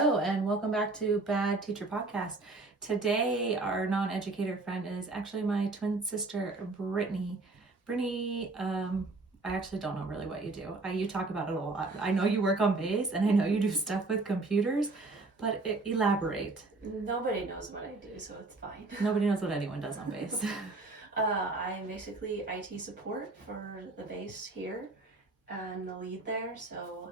Hello, and welcome back to Badteacherpodcast. Today, our non-educator friend is actually my twin sister, Brittany. Brittany, I actually don't know really what you do. You talk about it a lot. I know you work on base, and I know you do stuff with computers, but elaborate. Nobody knows what I do, so it's fine. Nobody knows what anyone does on base. I'm basically IT support for the base here. I'm the lead there, so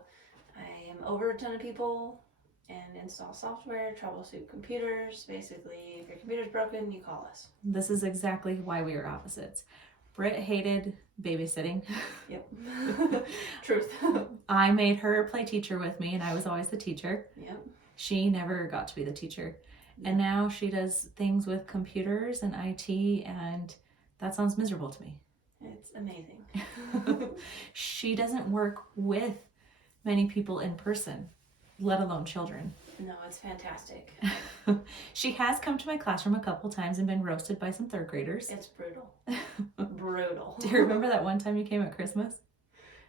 I am over a ton of people and install software, troubleshoot computers. Basically, if your computer's broken, you call us. This is exactly why we are opposites. Britt hated babysitting. Yep. Truth. I made her play teacher with me, and I was always the teacher. Yep. She never got to be the teacher. And now she does things with computers and IT, and that sounds miserable to me. It's amazing. She doesn't work with many people in person, let alone children. No, it's fantastic. She has come to my classroom a couple times and been roasted by some third graders. It's brutal. Brutal. Do you remember that one time you came at Christmas?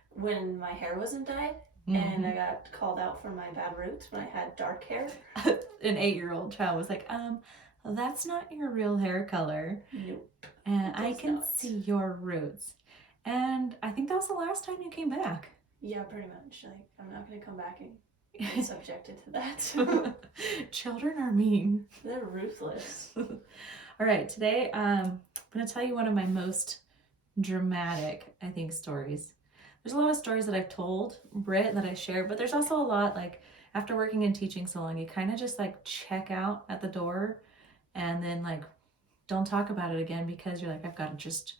When my hair wasn't dyed? And I got called out for my bad roots when I had dark hair. An 8-year-old child was like, that's not your real hair color. Nope. And I can see your roots. And I think that was the last time you came back. Yeah, pretty much. Like, I'm not going to come back and get subjected to that. Children are mean. They're ruthless. All right, today I'm going to tell you one of my most dramatic, I think, stories. There's a lot of stories that I've told Britt that I share, but there's also a lot, like, after working and teaching so long, you kind of just, like, check out at the door and then, like, don't talk about it again because you're like, I've got to just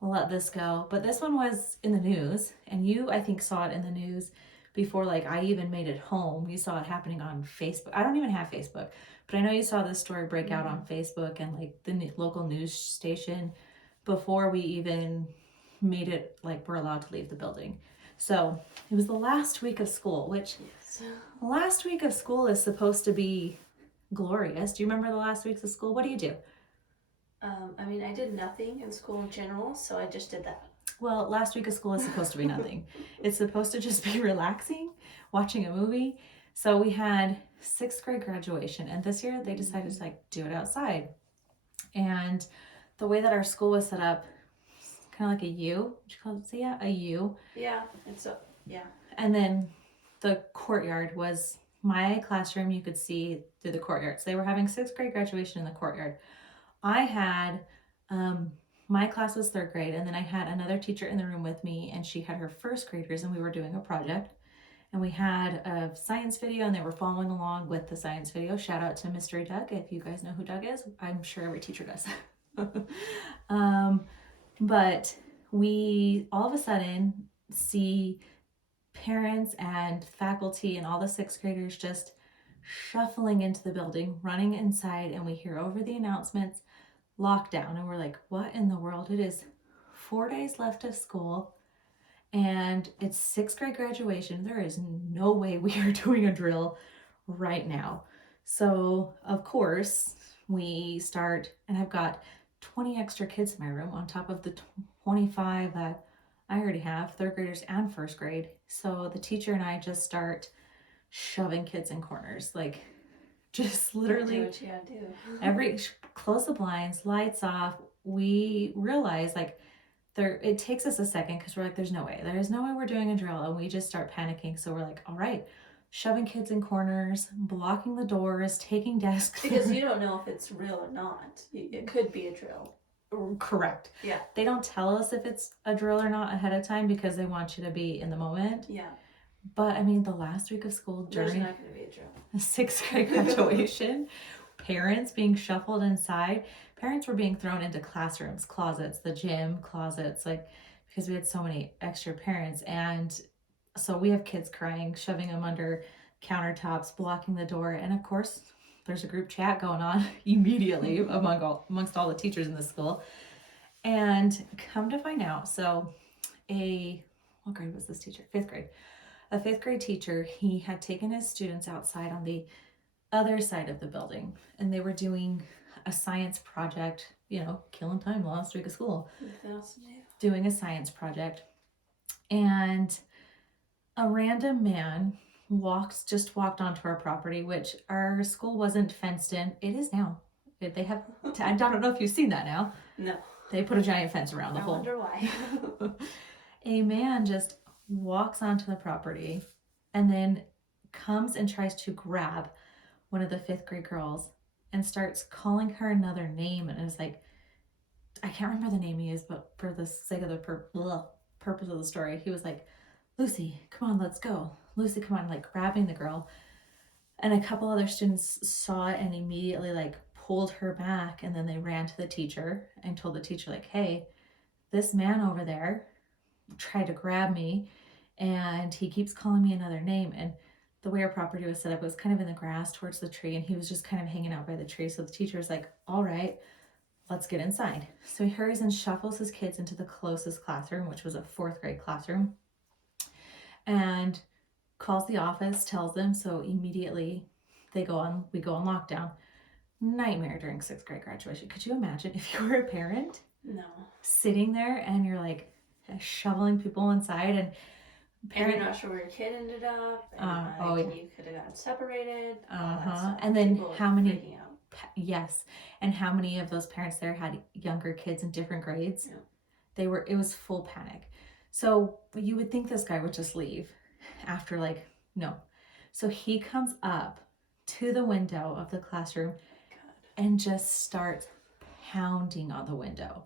let this go. But this one was in the news, and you, I think, saw it in the news before, like, I even made it home. You saw it happening on Facebook. I don't even have Facebook, but I know you saw this story break out on Facebook and, like, the local news station before we even made it like we're allowed to leave the building. So it was the last week of school, which last week of school is supposed to be glorious. Do you remember the last weeks of school? What do you do? I mean, I did nothing in school in general, so I just did that. Well, last week of school is supposed to be nothing. It's supposed to just be relaxing, watching a movie. So we had 6th grade graduation, and this year they decided to like do it outside. And the way that our school was set up, kind of like a U. Would you call it? So yeah, a U. Yeah, it's a, yeah. And then the courtyard was my classroom. You could see through the courtyard. So they were having 6th grade graduation in the courtyard. I had, my class was 3rd grade, and then I had another teacher in the room with me, and she had her 1st graders, and we were doing a project. And we had a science video, and they were following along with the science video. Shout out to Mystery Doug. If you guys know who Doug is, I'm sure every teacher does. But we all of a sudden see parents and faculty and all the 6th graders just shuffling into the building, running inside, and we hear over the announcements, lockdown, and we're like, what in the world? It is 4 days left of school, and it's 6th grade graduation. There is no way we are doing a drill right now. So, of course, we start, and I've got 20 extra kids in my room on top of the 25 that I already have, 3rd graders and 1st grade. So the teacher and I just start shoving kids in corners, like just literally do what you gotta do. Close the blinds, lights off. We realize like it takes us a second because we're like, there's no way we're doing a drill, and we just start panicking. So we're like, all right, shoving kids in corners, blocking the doors, taking desks. Because you don't know if it's real or not. It could be a drill. Correct. Yeah. They don't tell us if it's a drill or not ahead of time because they want you to be in the moment. Yeah. But I mean, the last week of school during there's not going to be a drill. The 6th grade graduation, parents being shuffled inside, parents were being thrown into classrooms, closets, the gym, closets, like because we had so many extra parents. And so we have kids crying, shoving them under countertops, blocking the door. And of course, there's a group chat going on immediately amongst all the teachers in the school. And come to find out, so what grade was this teacher? 5th grade. A 5th grade teacher, he had taken his students outside on the other side of the building, and they were doing a science project, killing time the last week of school. Doing a science project. And a random man just walked onto our property, which our school wasn't fenced in. It is now. They have, I don't know if you've seen that now. No. They put a giant fence around the I whole. wonder why. A man just walks onto the property and then comes and tries to grab one of the 5th grade girls and starts calling her another name, and is like, I can't remember the name he used, but for the sake of the purpose of the story, he was like, Lucy, come on, let's go. Lucy, come on, like grabbing the girl. And a couple other students saw it and immediately like pulled her back, and then they ran to the teacher and told the teacher, like, hey, this man over there tried to grab me and he keeps calling me another name. And the way our property was set up, it was kind of in the grass towards the tree, and he was just kind of hanging out by the tree. So the teacher was like, all right, let's get inside. So he hurries and shuffles his kids into the closest classroom, which was a 4th grade classroom, and calls the office, tells them. So immediately we go on lockdown. Nightmare during 6th grade graduation. Could you imagine if you were a parent? No. Sitting there and you're like shoveling people inside, and And you're not sure where your kid ended up. And you could have gotten separated. And then people how many? Freaking out. Yes, and how many of those parents there had younger kids in different grades? Yeah. It was full panic. So you would think this guy would just leave after, like, no. So he comes up to the window of the classroom and just starts pounding on the window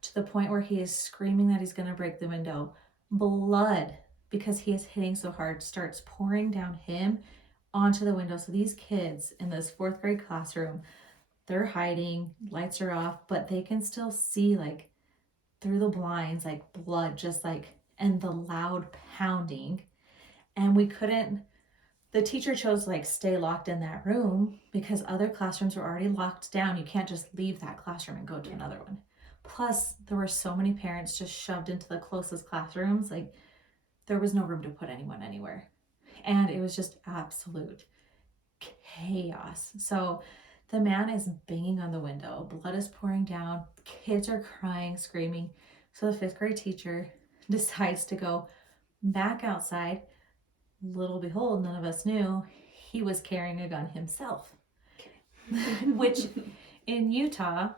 to the point where he is screaming that he's going to break the window. Blood, because he is hitting so hard, starts pouring down him onto the window. So these kids in this 4th grade classroom, they're hiding, lights are off, but they can still see like through the blinds, like blood, just like, and the loud pounding. And the teacher chose to like stay locked in that room because other classrooms were already locked down. You can't just leave that classroom and go to another one. Plus, there were so many parents just shoved into the closest classrooms. Like, there was no room to put anyone anywhere. And it was just absolute chaos. So the man is banging on the window. Blood is pouring down. Kids are crying, screaming. So the 5th grade teacher decides to go back outside. Little behold, none of us knew he was carrying a gun himself. Okay. Which in Utah,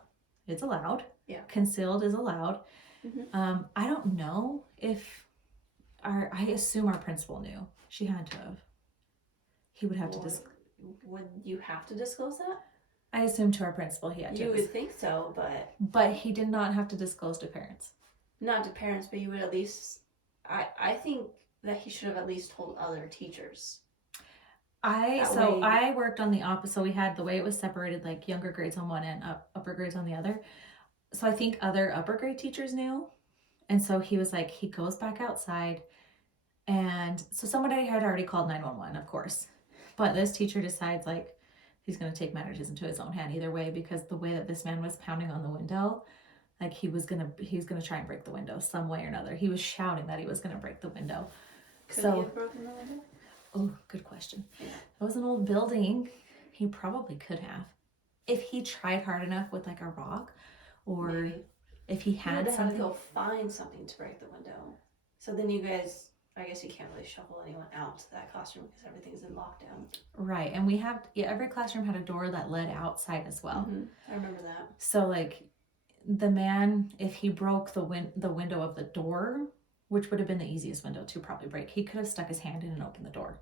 it's allowed. Yeah. Concealed is allowed. Mm-hmm. I don't know if I assume our principal knew. She had to have. He would have to disclose. Would you have to disclose that? I assume to our principal he had to. You would think so, but... But he did not have to disclose to parents. Not to parents, but you would at least... I think that he should have at least told other teachers. I worked on the opposite. So we had the way it was separated, like younger grades on one end, upper grades on the other. So I think other upper grade teachers knew. And so he was like, he goes back outside. And so somebody had already called 911, of course. But this teacher decides like he's going to take matters into his own hand either way, because the way that this man was pounding on the window, like he was going to try and break the window some way or another. He was shouting that he was going to break the window. Could he have broken the window? Oh, good question. Yeah. It was an old building. He probably could have. If he tried hard enough with like a rock, or maybe. If he had something. Had to go find something to break the window. So then you guys, I guess you can't really shuffle anyone out to that classroom because everything's in lockdown. Right. And every classroom had a door that led outside as well. Mm-hmm. I remember that. So like the man, if he broke the window of the door, which would have been the easiest window to probably break, he could have stuck his hand in and opened the door.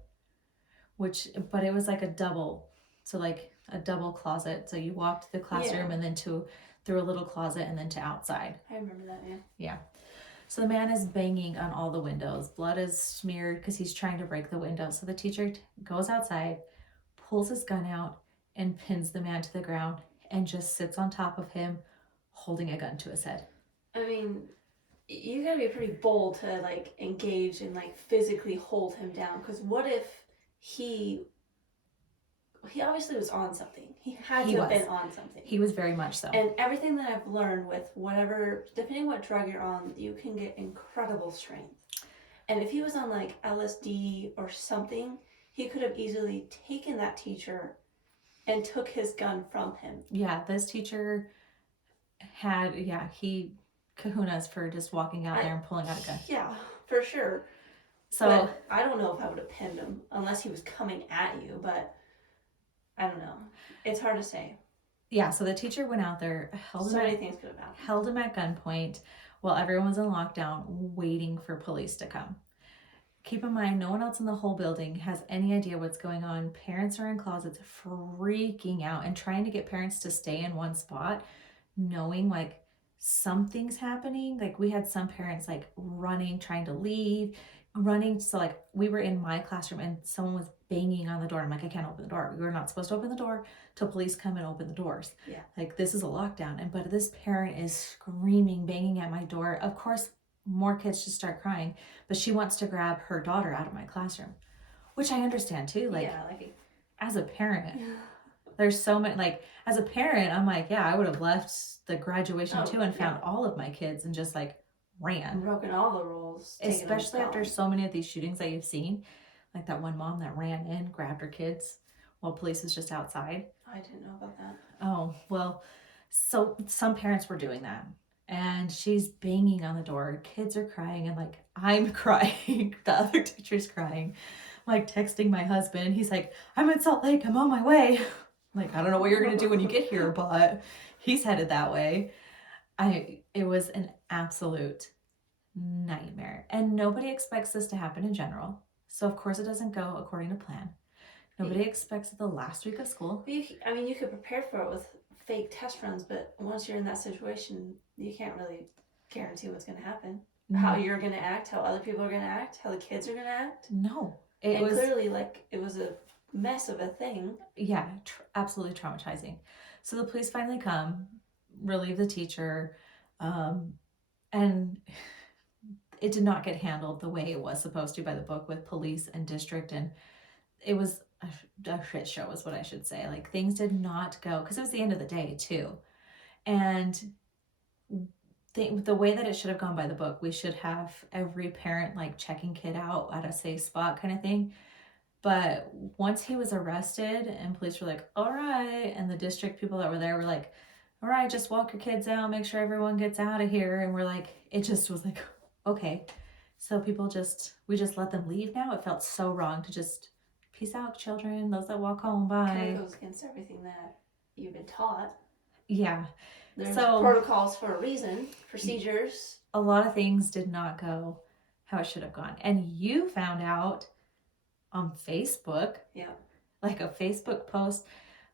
But it was like a double closet. So you walked the classroom and then through a little closet and then to outside. I remember that, yeah. Yeah. So the man is banging on all the windows. Blood is smeared because he's trying to break the window. So the teacher goes outside, pulls his gun out, and pins the man to the ground and just sits on top of him, holding a gun to his head. I mean, you gotta be pretty bold to like engage and like physically hold him down. Because what if he obviously was on something. He had to have been on something. He was very much so. And everything that I've learned with whatever, depending what drug you're on, you can get incredible strength. And if he was on like LSD or something, he could have easily taken that teacher and took his gun from him. Yeah, this teacher had, he kahunas for just walking out there and pulling out a gun. Yeah, for sure. So but I don't know if I would have pinned him unless he was coming at you, but I don't know. It's hard to say. yeah, so the teacher went out there, So many things could have happened. held him at gunpoint while everyone was in lockdown waiting for police to come. Keep in mind, no one else in the whole building has any idea what's going on. Parents are in closets freaking out and trying to get parents to stay in one spot, knowing like something's happening. Like we had some parents like running, trying to leave, running. So like we were in my classroom and someone was banging on the door. I'm like, I can't open the door. We were not supposed to open the door till police come and open the doors. Yeah. Like this is a lockdown. And but this parent is screaming, banging at my door. Of course, more kids just start crying, but she wants to grab her daughter out of my classroom, which I understand too. Like, yeah, like as a parent, there's so many, like, as a parent, I'm like, yeah, I would have left the graduation too and found all of my kids and just like ran. Broken all the rules. Especially after so many of these shootings that you've seen. Like that one mom that ran in, grabbed her kids while police was just outside. I didn't know about that. Oh, well, so some parents were doing that. And she's banging on the door. Kids are crying, and like I'm crying. The other teacher's crying. I'm like texting my husband. He's like, I'm in Salt Lake. I'm on my way. I'm like, I don't know what you're gonna do when you get here, but he's headed that way. It was an absolute nightmare, and nobody expects this to happen in general. So of course it doesn't go according to plan. Nobody expects it the last week of school. I mean, you could prepare for it with fake test runs, but once you're in that situation, you can't really guarantee what's going to happen. No. How you're going to act, how other people are going to act, how the kids are going to act. No. It was clearly like it was a mess of a thing. Yeah, absolutely traumatizing. So the police finally come, relieve the teacher, and it did not get handled the way it was supposed to by the book with police and district, and it was a shit show is what I should say. Like things did not go, because it was the end of the day too. And the way that it should have gone by the book, we should have every parent like checking kid out at a safe spot kind of thing. But once he was arrested and police were like, all right, and the district people that were there were like, all right, just walk your kids out, make sure everyone gets out of here. And we're like, it just was like, okay. So we just let them leave now. It felt so wrong to just peace out, children, those that walk home, bye. Kind of goes against everything that you've been taught. Yeah. There's protocols for a reason, procedures. A lot of things did not go how it should have gone. And you found out on Facebook. Yeah. Like a Facebook post,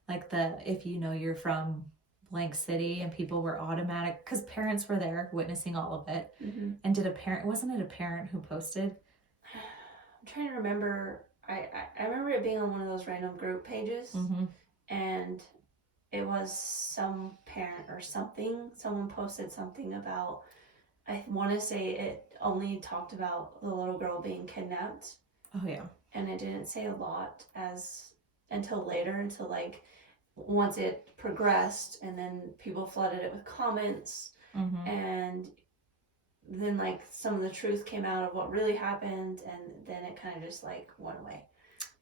like if you know you're from blank city, and people were automatic, because parents were there witnessing all of it. Mm-hmm. And wasn't it a parent who posted? I'm trying to remember. I remember it being on one of those random group pages, mm-hmm. and it was some parent or something. Someone posted something about, I want to say it only talked about the little girl being kidnapped. Oh, yeah. And it didn't say a lot until later, until like once it progressed, and then people flooded it with comments, mm-hmm. and then like some of the truth came out of what really happened, and then it kind of just like went away.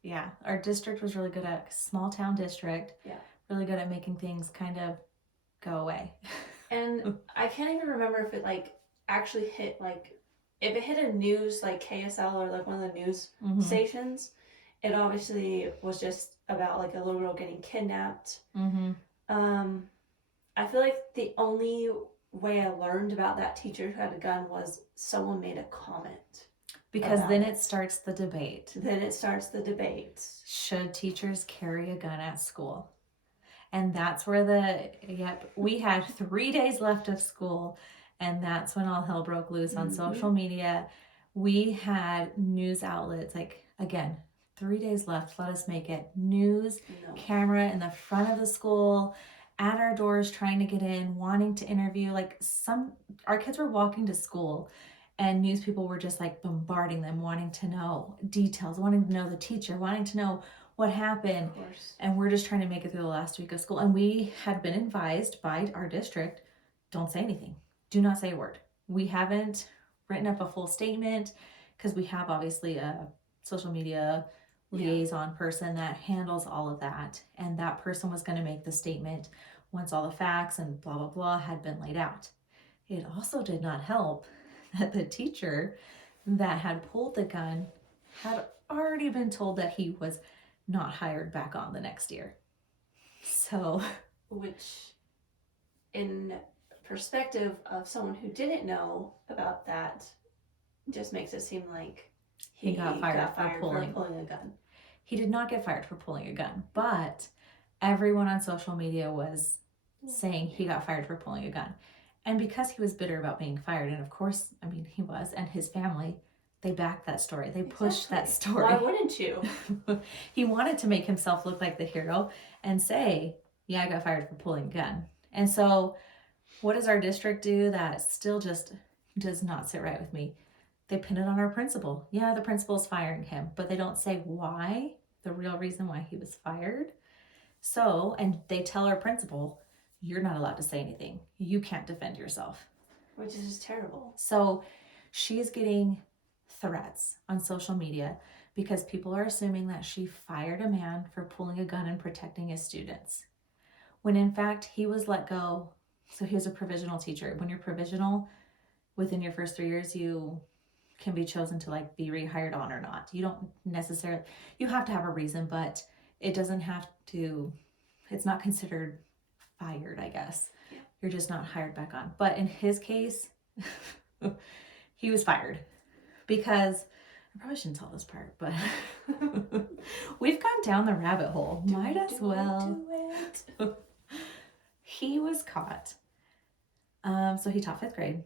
Yeah, our district was really good at, small town district. Yeah. Really good at making things kind of go away. And I can't even remember if it like actually hit, like if it hit a news like KSL or like one of the news mm-hmm. stations. It obviously was just about like a little girl getting kidnapped. Mm-hmm. I feel like the only way I learned about that teacher who had a gun was someone made a comment. Because then it starts the debate. Should teachers carry a gun at school? And that's where we had 3 days left of school, and that's when all hell broke loose on mm-hmm. social media. We had news outlets, like, again, 3 days left, let us make it. News, camera in the front of the school, at our doors, trying to get in, wanting to interview. Like our kids were walking to school, and news people were just like bombarding them, wanting to know details, wanting to know the teacher, wanting to know what happened. Of course. And we're just trying to make it through the last week of school. And we had been advised by our district, don't say anything. Do not say a word. We haven't written up a full statement, because we have obviously a social media liaison person that handles all of that. And that person was going to make the statement once all the facts and blah, blah, blah had been laid out. It also did not help that the teacher that had pulled the gun had already been told that he was not hired back on the next year. So, which in perspective of someone who didn't know about that just makes it seem like he got fired for pulling a gun. He did not get fired for pulling a gun, but everyone on social media was saying he got fired for pulling a gun. And because he was bitter about being fired, and of course, I mean, he was, and his family, they backed that story. They pushed that story. Why wouldn't you? He wanted to make himself look like the hero and say, yeah, I got fired for pulling a gun. And so what does our district do that still just does not sit right with me? They pin it on our principal. Yeah, the principal is firing him, but they don't say why, the real reason why he was fired. So, and they tell our principal, you're not allowed to say anything. You can't defend yourself. Which is just terrible. So she's getting threats on social media because people are assuming that she fired a man for pulling a gun and protecting his students. When in fact, he was let go. So he was a provisional teacher. When you're provisional, within your first 3 years, you can be chosen to like be rehired on or not. You don't necessarily, you have to have a reason, but it doesn't have to, it's not considered fired, I guess. Yeah. You're just not hired back on. But in his case, he was fired because, I probably shouldn't tell this part, but we've gone down the rabbit hole. Might as well. He was caught. So he taught 5th grade.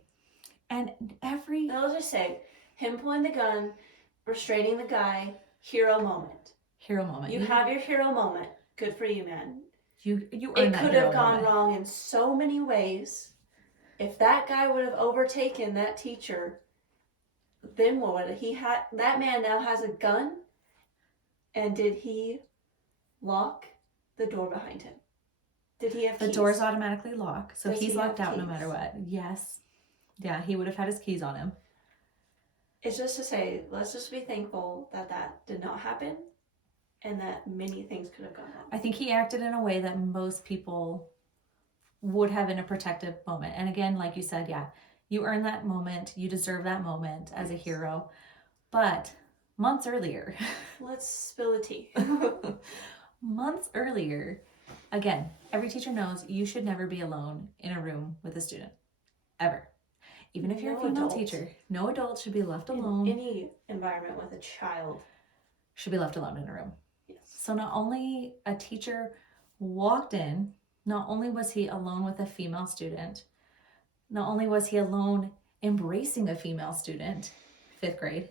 And I'll just say, him pulling the gun, restraining the guy, hero moment. Hero moment. You have your hero moment. Good for you, man. You It could have gone wrong in so many ways. If that guy would have overtaken that teacher, then what would he had? That man now has a gun. And did he lock the door behind him? Did he have keys? The doors automatically lock, so he's locked out no matter keys? what. Yes. Yeah, he would have had his keys on him. It's just to say, let's just be thankful that that did not happen and that many things could have gone wrong. I think he acted in a way that most people would have in a protective moment. And again, like you said, yeah, you earn that moment. You deserve that moment as a hero. But months earlier... Let's spill the tea. Months earlier, again, every teacher knows you should never be alone in a room with a student. Ever. Even if you're a female teacher, no adult should be left alone. In any environment with a child. Should be left alone in a room. Yes. So not only a teacher walked in, not only was he alone with a female student, not only was he alone embracing a female student, 5th grade,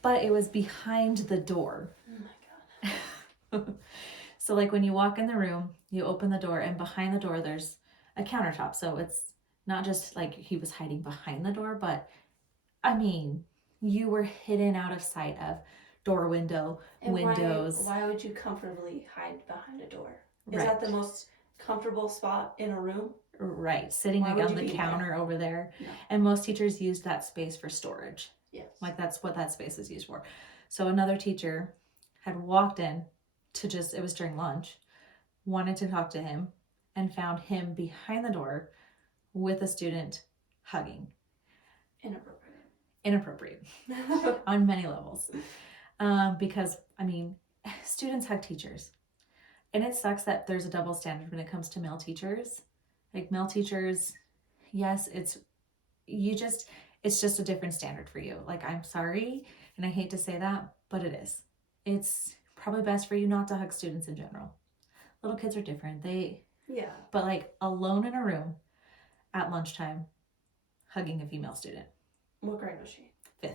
but it was behind the door. Oh my God. So like when you walk in the room, you open the door and behind the door there's a countertop. So it's not just like he was hiding behind the door, but I mean, you were hidden out of sight of door, window, and windows. Why would you comfortably hide behind a door? Is that the most comfortable spot in a room? Right. Sitting on the counter over there. No. And most teachers used that space for storage. Yes. Like that's what that space is used for. So another teacher had walked in to just, it was during lunch, wanted to talk to him and found him behind the door with a student hugging. Inappropriate. On many levels. Because, I mean, students hug teachers. And it sucks that there's a double standard when it comes to male teachers. Like male teachers, yes, it's just a different standard for you. Like, I'm sorry, and I hate to say that, but it is. It's probably best for you not to hug students in general. Little kids are different. Yeah. But like alone in a room at lunchtime, hugging a female student. What grade was she? 5th.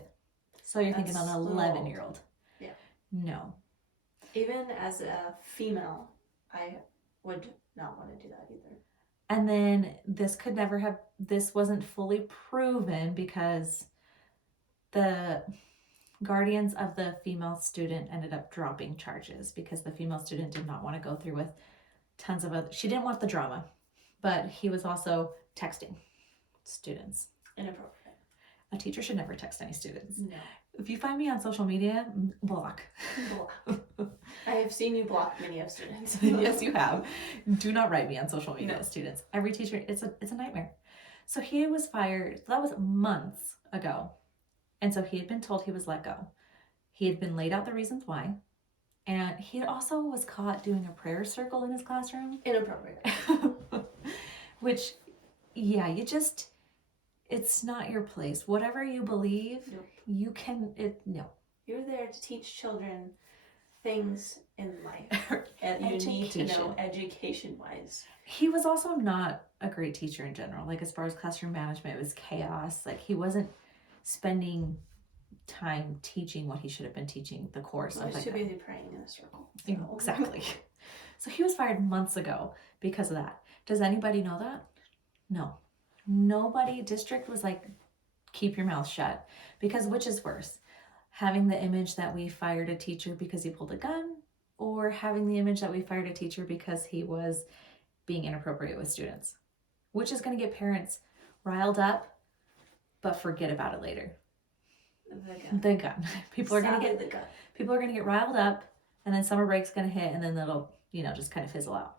So you're thinking about an 11-year-old. Yeah. No. Even as a female, I would not want to do that either. And then this wasn't fully proven because the guardians of the female student ended up dropping charges because the female student did not want to go through with tons of she didn't want the drama, but he was also texting students. Inappropriate. A teacher should never text any students. No. If you find me on social media, block. I have seen you block many of students. Yes, you have. Do not write me on social media, students. Every teacher, it's a nightmare. So he was fired. That was months ago. And so he had been told he was let go. He had been laid out the reasons why. And he also was caught doing a prayer circle in his classroom. Inappropriate. Which, yeah, it's not your place. Whatever you believe, Nope. No. You're there to teach children things in life. And you need to know education-wise. He was also not a great teacher in general. Like, as far as classroom management, it was chaos. Like, he wasn't spending time teaching what he should have been teaching, the course. I was too busy praying in a circle. So. Exactly. So he was fired months ago because of that. Does anybody know that? No. Nobody. District was like, keep your mouth shut. Because which is worse? Having the image that we fired a teacher because he pulled a gun, or having the image that we fired a teacher because he was being inappropriate with students? Which is going to get parents riled up, but forget about it later? The gun. People are going to get riled up, and then summer break's going to hit, and then it'll, just kind of fizzle out.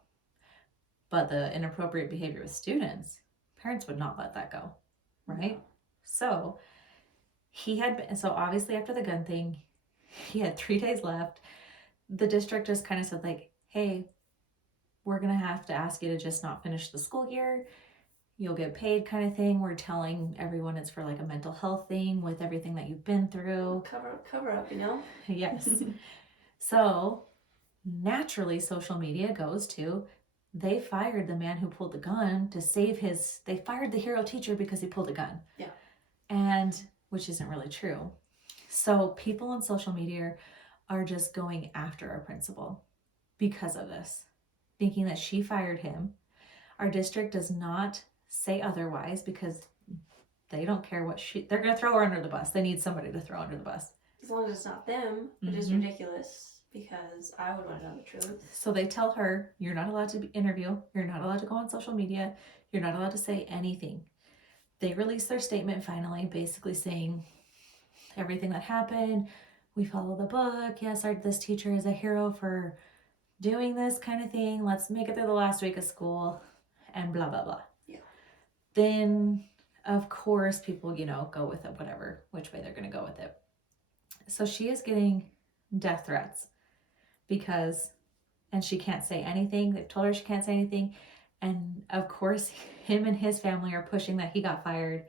But the inappropriate behavior with students, parents would not let that go, right? No. So so obviously after the gun thing, he had 3 days left. The district just kind of said, like, hey, we're going to have to ask you to just not finish the school year. You'll get paid, kind of thing. We're telling everyone it's for like a mental health thing with everything that you've been through. Cover up, Yes. So naturally, social media goes to, they fired the man who pulled the gun to save they fired the hero teacher because he pulled a gun. Yeah. And, which isn't really true. So people on social media are just going after our principal because of this, thinking that she fired him. Our district does not say otherwise because they don't care they're going to throw her under the bus. They need somebody to throw under the bus. As long as it's not them, it is ridiculous, because I would want to know the truth. So they tell her, you're not allowed to interview. You're not allowed to go on social media. You're not allowed to say anything. They released their statement finally, basically saying everything that happened. We follow the book. Yes, this teacher is a hero for doing this kind of thing. Let's make it through the last week of school, and blah, blah, blah. Yeah. Then, of course, people, go with it, which way they're going to go with it. So she is getting death threats and she can't say anything. They've told her she can't say anything. And of course, him and his family are pushing that he got fired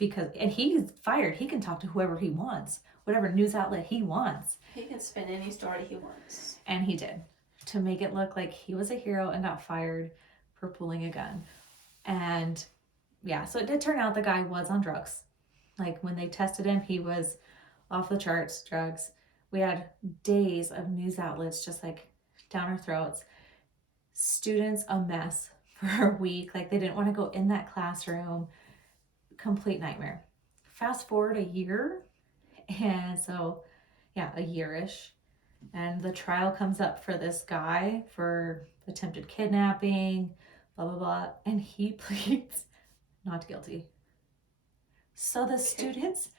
and he's fired. He can talk to whoever he wants, whatever news outlet he wants. He can spin any story he wants. And he did, to make it look like he was a hero and got fired for pulling a gun. And yeah, so it did turn out the guy was on drugs. Like, when they tested him, he was off the charts, drugs. We had days of news outlets just like down our throats. Students a mess for a week. Like, they didn't want to go in that classroom. Complete nightmare. Fast forward a year. And so, yeah, a year-ish. And the trial comes up for this guy for attempted kidnapping, blah, blah, blah. And he pleads not guilty. So the students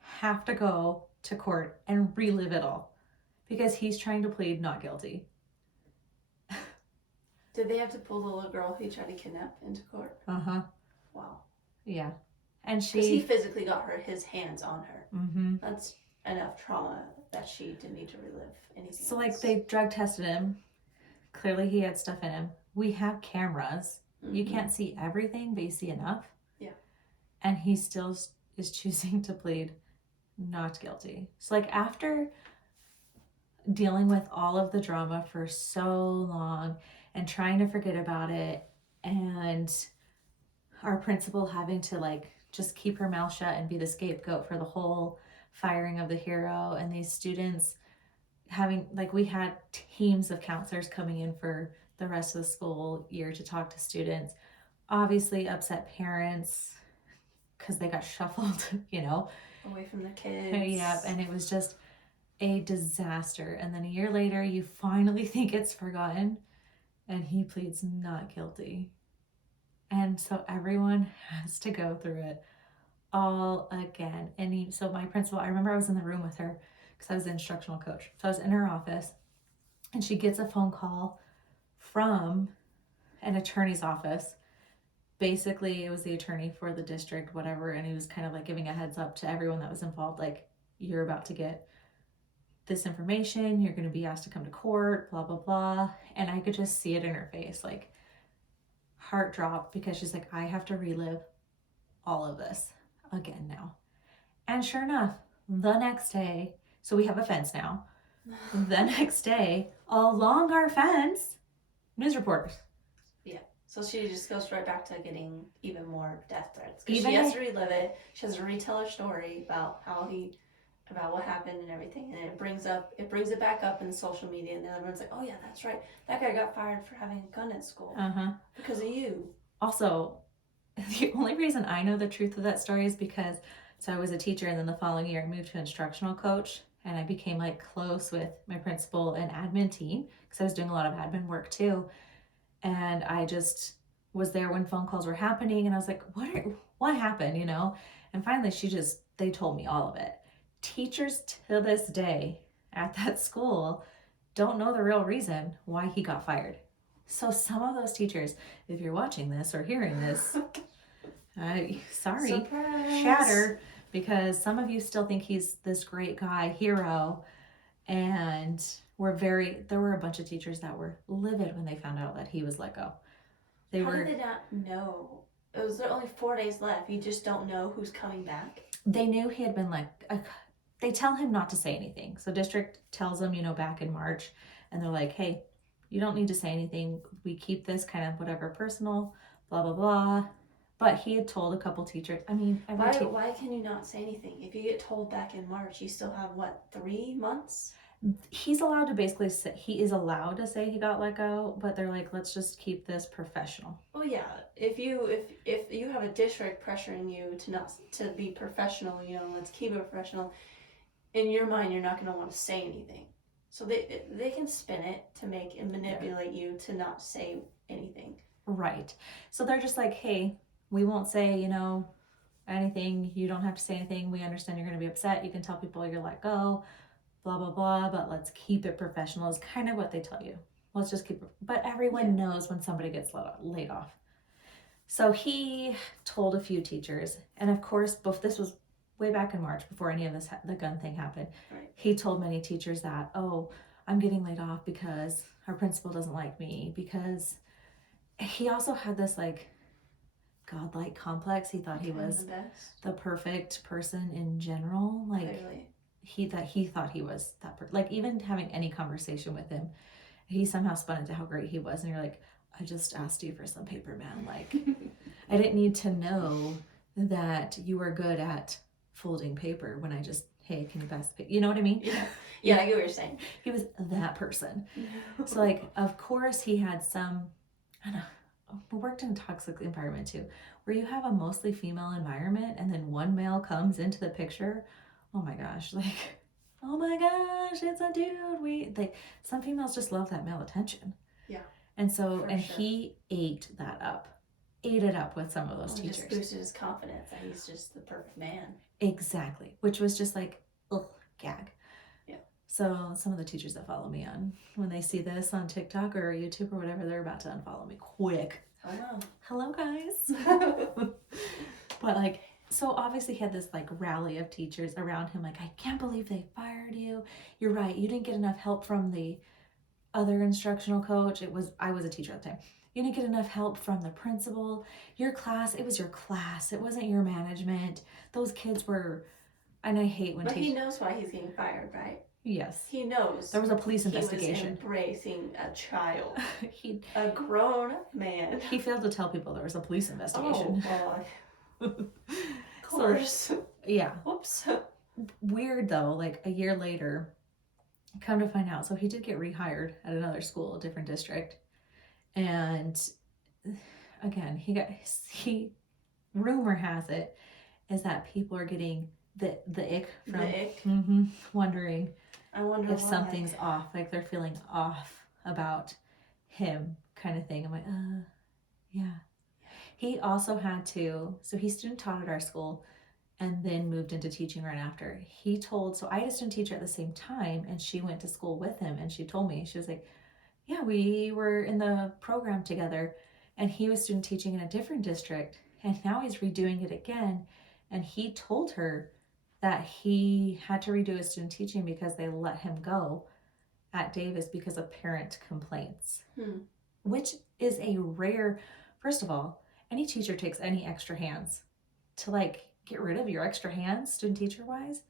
have to go to court and relive it all because he's trying to plead not guilty. Did they have to pull the little girl he tried to kidnap into court? Uh-huh. Wow. Yeah. And because he physically got his hands on her. Mm-hmm. That's enough trauma that she didn't need to relive anything So else. Like, they drug tested him. Clearly he had stuff in him. We have cameras. Mm-hmm. You can't see everything, but you see enough. Yeah. And he still is choosing to plead not guilty. So, like, after dealing with all of the drama for so long and trying to forget about it, and our principal having to, like, just keep her mouth shut and be the scapegoat for the whole firing of the hero, and these students having, like, we had teams of counselors coming in for the rest of the school year to talk to students. Obviously upset parents because they got shuffled, away from the kids. Yeah, and it was just a disaster. And then a year later, you finally think it's forgotten, and he pleads not guilty. And so everyone has to go through it all again. And so my principal, I remember I was in the room with her because I was the instructional coach. So I was in her office, and she gets a phone call from an attorney's office basically it was the attorney for the district, whatever, and he was kind of like giving a heads up to everyone that was involved, like, you're about to get this information, you're going to be asked to come to court, blah blah blah. And I could just see it in her face, like heart drop, because she's like, I have to relive all of this again now. And sure enough, the next day, so we have a fence now, the next day along our fence, news reporters. So she just goes right back to getting even more death threats. Because she has to relive it. She has to retell her story about about what happened and everything. And it brings it back up in social media. And then everyone's like, oh yeah, that's right. That guy got fired for having a gun at school. Because of you. Also, the only reason I know the truth of that story is because, so I was a teacher, and then the following year I moved to instructional coach, and I became like close with my principal and admin team because I was doing a lot of admin work too. And I just was there when phone calls were happening, and I was like, what happened, you know? And finally they told me all of it. Teachers to this day at that school don't know the real reason why he got fired. So some of those teachers, if you're watching this or hearing this, sorry, Surprise. Shatter, because some of you still think he's this great guy, hero, and there were a bunch of teachers that were livid when they found out that he was let go. How did they not know? It was only 4 days left. You just don't know who's coming back? They knew he had been they tell him not to say anything. So district tells him, back in March, and they're like, hey, you don't need to say anything. We keep this kind of whatever personal, blah, blah, blah. But he had told a couple teachers, why can you not say anything? If you get told back in March, you still have, 3 months? He's allowed to basically say, he is allowed to say he got let go, but they're like, let's just keep this professional. Well, yeah. If you have a district pressuring you to be professional, let's keep it professional. In your mind, you're not going to want to say anything. So they can spin it to make and manipulate you to not say anything. Right. So they're just like, hey, we won't say, anything. You don't have to say anything. We understand you're going to be upset. You can tell people you're let go, blah, blah, blah, but let's keep it professional is kind of what they tell you. Let's just keep it. But everyone knows when somebody gets laid off. So he told a few teachers, and of course, this was way back in March, before any of this, the gun thing happened. Right. He told many teachers that, oh, I'm getting laid off because our principal doesn't like me, because he also had this godlike complex. He thought he was the perfect person in general. Clearly. He thought he was that person. Even having any conversation with him, he somehow spun into how great he was. And you're like, I just asked you for some paper, man. I didn't need to know that you were good at folding paper when I just, hey, can you pass the paper? You know what I mean? Yeah, I get what you're saying. He was that person. So of course he had some, I don't know, we worked in a toxic environment too, where you have a mostly female environment and then one male comes into the picture. Oh my gosh, oh my gosh, it's a dude. Some females just love that male attention. Yeah. And so, he ate it up with some of those teachers. Just boosted his confidence that he's just the perfect man. Exactly. Which was just gag. Yeah. So some of the teachers that follow me when they see this on TikTok or YouTube or whatever, they're about to unfollow me quick. Oh no. Hello guys. But so obviously he had this rally of teachers around him. I can't believe they fired you. You're right. You didn't get enough help from the other instructional coach. I was a teacher at the time. You didn't get enough help from the principal. Your class, it was your class. It wasn't your management. Those kids were, and I hate when But he knows why he's getting fired, right? Yes. He knows. There was a police investigation. He was embracing a child. A grown man. He failed to tell people there was a police investigation. Oh, well, of course. So, yeah. Oops. Weird though, a year later, come to find out, so he did get rehired at another school, a different district. And again, rumor has it is that people are getting the ick from wondering I wonder if something's off, they're feeling off about him, kind of thing. I'm like, yeah. He also had to, so he student taught at our school and then moved into teaching right after. So I had a student teacher at the same time, and she went to school with him, and she told me, she was like, yeah, we were in the program together. And he was student teaching in a different district, and now he's redoing it again. And he told her that he had to redo his student teaching because they let him go at Davis because of parent complaints, which is a rare, first of all, any teacher takes any extra hands to like get rid of your extra hands, student teacher wise.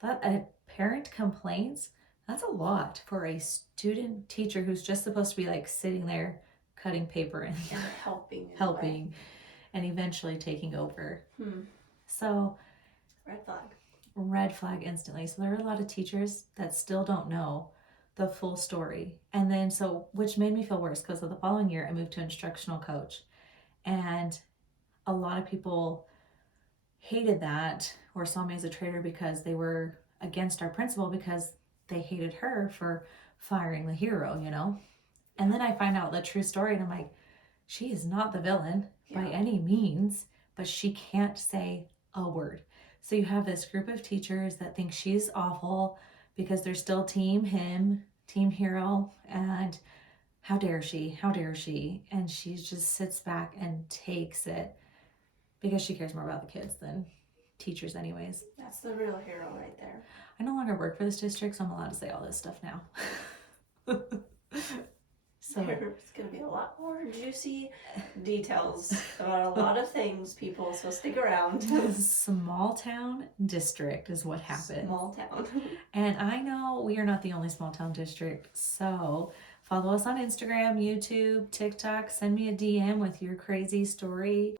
That a parent complaints, that's a lot for a student teacher who's just supposed to be like sitting there cutting paper and helping and eventually taking over. So red flag instantly. So there are a lot of teachers that still don't know the full story. And then so which made me feel worse because of the following year I moved to instructional coach, and a lot of people hated that or saw me as a traitor because they were against our principal because they hated her for firing the hero, you know? And then I find out the true story and I'm like, she is not the villain by any means, but she can't say a word. So you have this group of teachers that think she's awful because they're still team him, team hero, and how dare she? And she just sits back and takes it because she cares more about the kids than teachers anyways. That's the real hero right there. I no longer work for this district, so I'm allowed to say all this stuff now. So there's going to be a lot more juicy details about a lot of things, people, so stick around. Small town district is what happened. Small town. And I know we are not the only small town district, so follow us on Instagram, YouTube, TikTok, send me a DM with your crazy story.